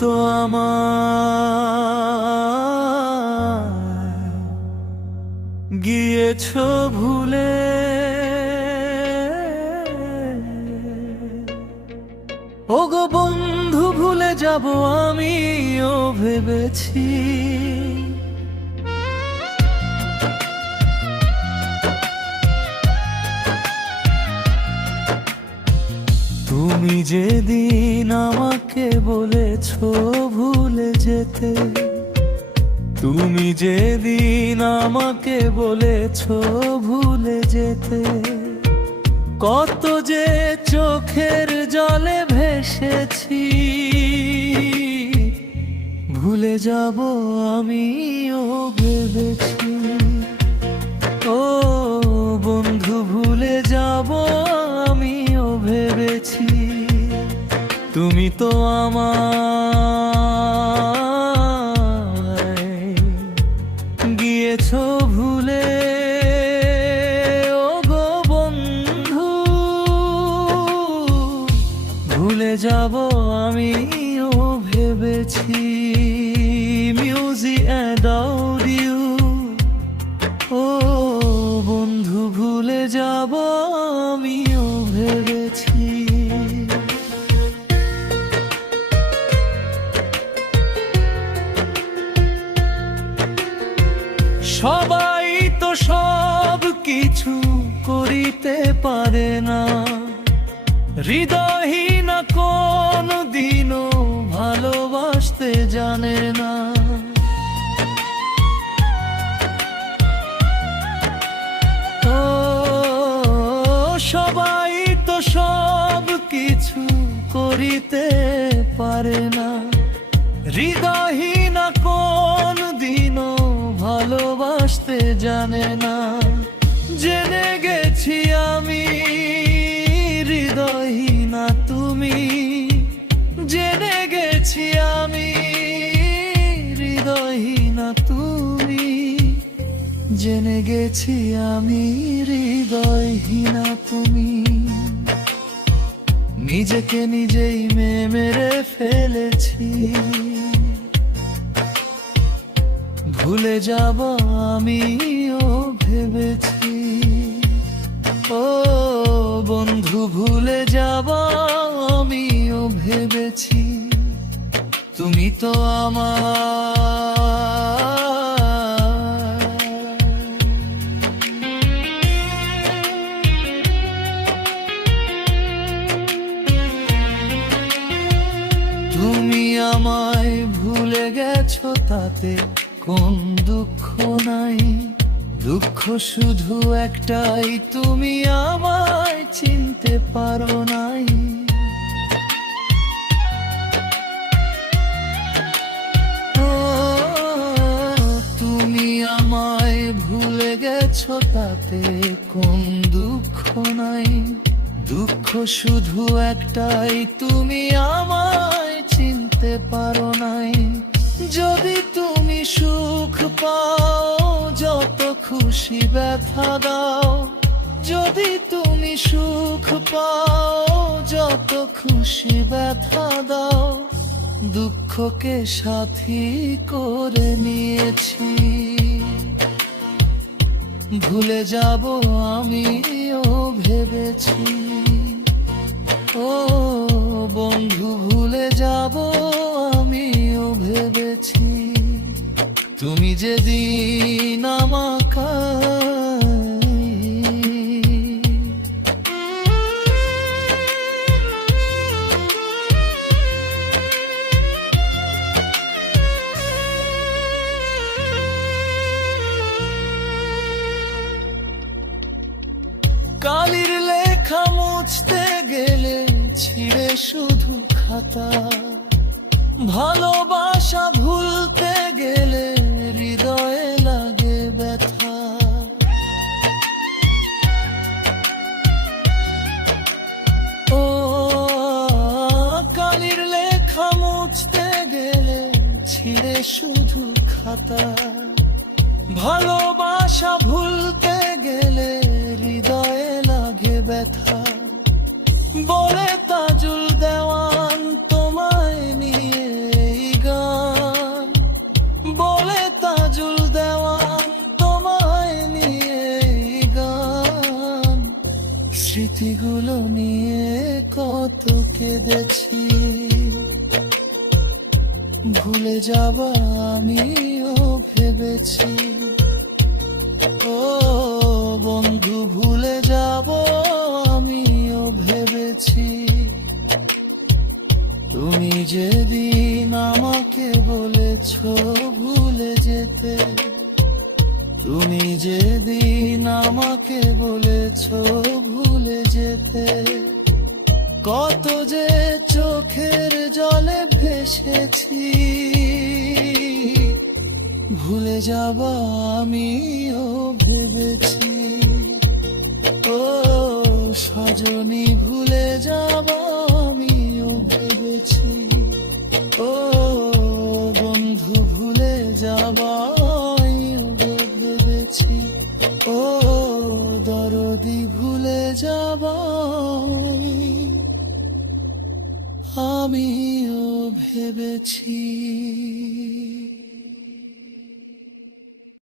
তো আমায় গিয়েছো ভুলে, ওগো বন্ধু ভুলে যাব আমিও ভেবেছি। তুমি যেদিন আমাকে বলেছো ভুলে যেতে, তুমি যেদিন আমাকে বলেছো ভুলে যেতে, কত যে চোখের জলে ভেসেছি। ভুলে যাব আমিও ভেবেছি, ও বন্ধু ভুলে যাব আমিও ভেবেছি। তুমি তো আমায় গিয়েছো ভুলে, ও গো বন্ধু ভুলে যাব আমিও ভেবেছি। মিউজিক অ্যান্ড অডিও, ও বন্ধু ভুলে যাব আমিও ভেবেছি। সবাই তো সব কিছু করিতে পারে না, হৃদয়হীন কোন দিনও ভালোবাসতে জানে না। ও সবাই তো সব কিছু করিতে পারে না, হৃদয়হীন কোন দিনও ভালোবাসতে জানে না। জেনে গেছি আমি হৃদয়হীনা তুমি, জেনে গেছি আমি হৃদয়হীনা তুমি, জেনে গেছি আমি হৃদয়হীনা তুমি। নিজেকে নিজেই মেরে ফেলেছি, ভুলে যাব আমিও ভেবেছি। ও বন্ধু ভুলে যাব আমিও ভেবেছি। তুমি তো তুমি আমায় ভুলে গেছো, তাতে কোন দুঃখ নাই। দুঃখ শুধু একটাই, তুমি আমায় চিনতে পারো নাই। ও তুমি আমায় ভুলে গেছো, তাতে কোন দুঃখ নাই। দুঃখ শুধু একটাই, তুমি আমায় চিনতে পারো নাই। যদি তুমি সুখ পাও, যত খুশি ব্যথা দাও। যদি তুমি সুখ পাও, যত খুশি ব্যথা দাও। দুঃখকে সাথী করে নিয়েছি, ভুলে যাব আমিও ভেবেছি। ও বন্ধু ভুলে যাব আমিও ভেবেছি। তুমি যেদিন আমাকে কালির লেখা মুছতে গেলে ছিঁড়ে শুধু খাতা, ভালোবাসা ভুলতে গেলে হৃদয়ে লাগে ব্যথা। ও কালির লেখা মুছতে গেলে ছিঁড়ে শুধু খাতা, ভালোবাসা ভুলতে গেলে হৃদয়ে লাগে ব্যথা। বলে তাজুল দেওয়ান তোমায় নিয়ে স্মৃতিগুলো নিয়ে কত কেঁদেছি, ভুলে যাবা আমিও ভেবেছি। ও বন্ধু, ভুলে যাব আমিও ভেবেছি। তুমি যেদিন আমাকে বলেছ ভুলে যেতে, তুমি যেদিন আমাকে বলেছ ভুলে যেতে, কত যে চোখের জলে ভেসেছি। ভুলে যাবা আমিও ভেবেছি। ও সজনী, ভুলে যাবা আমিও ভেবেছি। ও বন্ধু, ভুলে যাবা আমিও ভেবেছি। ও দরদি, ভুলে যাবা আমিও ভেবেছি।